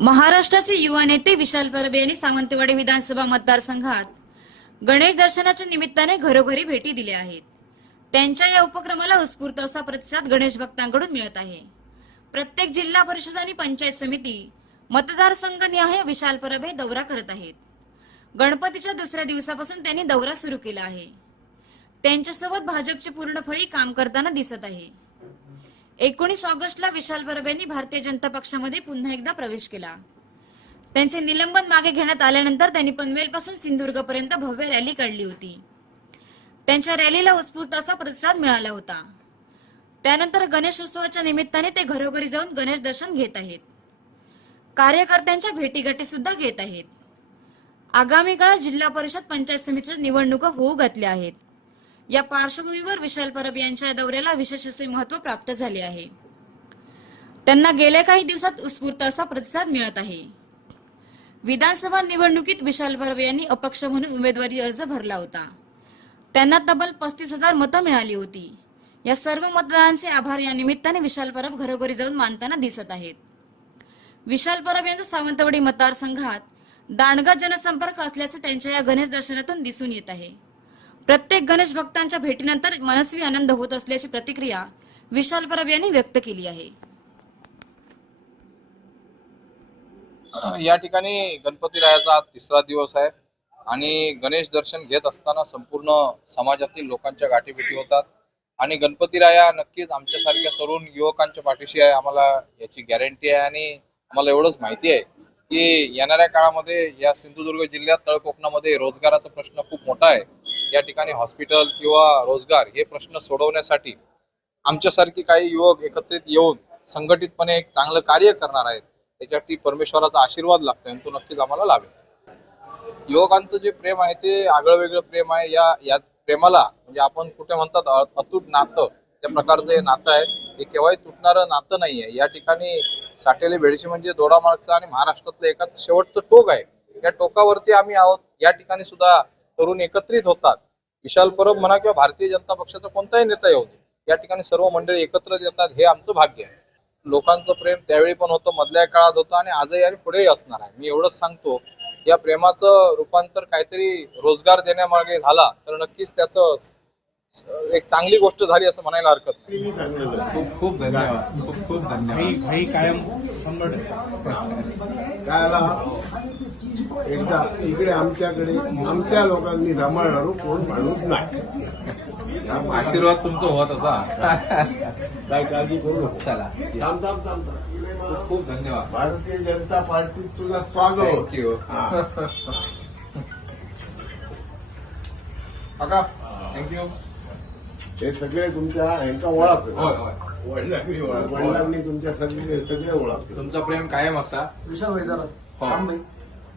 महाराष्ट्राचे युवा नेते विशाल परबे यांनी सावंतवाडी विधानसभा मतदारसंघात गणेश दर्शनाच्या निमित्ताने घरोघरी भेटी दिल्या आहेत. त्यांच्या या उपक्रमाला उत्स्फूर्त असा प्रतिसाद गणेश भक्तांकडून मिळत आहे. प्रत्येक जिल्हा परिषद आणि पंचायत समिती मतदारसंघनिहाय विशाल परबे दौरा करत आहेत. गणपतीच्या दुसऱ्या दिवसापासून त्यांनी दौरा सुरू केला आहे. त्यांच्यासोबत भाजपची पूर्ण फळी काम करताना दिसत आहे. एकोणीस ऑगस्टला विशाल परब यांनी भारतीय जनता पक्षामध्ये पुन्हा एकदा प्रवेश केला. त्यांचे निलंबन मागे घेण्यात आल्यानंतर त्यांनी पनवेलपासून सिंधुदुर्गपर्यंत भव्य रॅली काढली होती. त्यांच्या रॅलीला उत्स्फूर्त असा प्रतिसाद मिळाला होता. त्यानंतर गणेश उत्सवाच्या निमित्ताने ते घरोघरी जाऊन गणेश दर्शन घेत आहेत. कार्यकर्त्यांच्या भेटीगाठी सुद्धा घेत आहेत. आगामी काळात जिल्हा परिषद पंचायत समितीच्या निवडणुका होऊ घातल्या आहेत. या पार्श्वभूमीवर विशाल परब यांच्या या दौऱ्याला विशेष असे महत्त्व प्राप्त झाले आहे. त्यांना गेल्या काही दिवसात उत्स्फूर्त असा प्रतिसाद मिळत आहे. विधानसभा निवडणुकीत विशाल परब यांनी अपक्ष म्हणून उमेदवारी अर्ज भरला होता. त्यांना तब्बल पस्तीस हजार मतं मिळाली होती. या सर्व मतदारांचे आभार या निमित्ताने विशाल परब घरोघरी जाऊन मानताना दिसत आहेत. विशाल परब यांचा सावंतवाडी मतदारसंघात दांडगा जनसंपर्क असल्याचं त्यांच्या या गणेश दर्शनातून दिसून येत आहे. प्रत्येक गणेश भक्तांच्या भेटीनंतर मनस्वी आनंद होत असल्याची प्रतिक्रिया विशाल परब यांनी व्यक्त केली आहे. या ठिकाणी गणपती रायाचा तिसरा दिवस आहे आणि गणेश दर्शन घेत असताना संपूर्ण समाजातील लोकांच्या गाठीभेटी होतात. आणि गणपती राया नक्कीच आमच्यासारख्या तरुण युवकांच्या पाठीशी आहे आम्हाला याची गॅरंटी आहे आणि आम्हाला एवढंच माहिती आहे की येणाऱ्या काळामध्ये या सिंधुदुर्ग जिल्ह्यात तळकोकणामध्ये रोजगाराचा प्रश्न खूप मोठा आहे. या ठिकाणी हॉस्पिटल किंवा रोजगार हे प्रश्न सोडवण्यासाठी आमच्यासारखी काही युवक एकत्रित येऊन संघटितपणे एक चांगलं कार्य करणार आहेत त्याच्यासाठी परमेश्वराचा आशीर्वाद लागतोय आणि तो नक्कीच आम्हाला लावेल युवकांचं जे प्रेम आहे ते आगळं वेगळं प्रेम आहे. या या प्रेमाला म्हणजे आपण कुठे म्हणतात अतूट नातं त्या प्रकारचं हे नातं आहे. हे केव्हाही तुटणारं नातं नाही आहे. या ठिकाणी साठेले भेडशी म्हणजे दोडामार्गचं आणि महाराष्ट्रातलं एकाच शेवटचं टोक आहे. या टोकावरती आम्ही आहोत. या ठिकाणी सुद्धा तरुण एकत्रित होतात. विशाल परब म्हणा किंवा भारतीय जनता पक्षाचा कोणताही नेता येऊ दे. या ठिकाणी सर्व मंडळी एकत्र येतात हे आमचं भाग्य आहे. लोकांचं प्रेम त्यावेळी पण होतं मधल्या काळात होतं आणि आजही आणि पुढेही असणार आहे. मी एवढंच सांगतो या प्रेमाचं रूपांतर काहीतरी रोजगार देण्यामागे झाला तर नक्कीच त्याचं एक चांगली गोष्ट झाली असं म्हणायला हरकत नाही. खूप खूप धन्यवाद. खूप खूप धन्यवाद. कायम एकदा इकडे आमच्याकडे आमच्या लोकांनी सांभाळणार कोण माणूस नाही. आशीर्वाद तुमचा होत होता. काय काळजी करू नको. चला. थांब थांब थांब. खूप खूप धन्यवाद. भारतीय जनता पार्टीत तुझं स्वागत. थँक्यू हा. काका थँक्यू हे सगळे तुमच्या ह्यांचा ओळख होय होय. वडिलांनी ओळख. वडिलांनी तुमच्या सगळे सगळे ओळख तुमचा प्रेम कायम असा? विशाल भाई जरा हो. थांब भाई.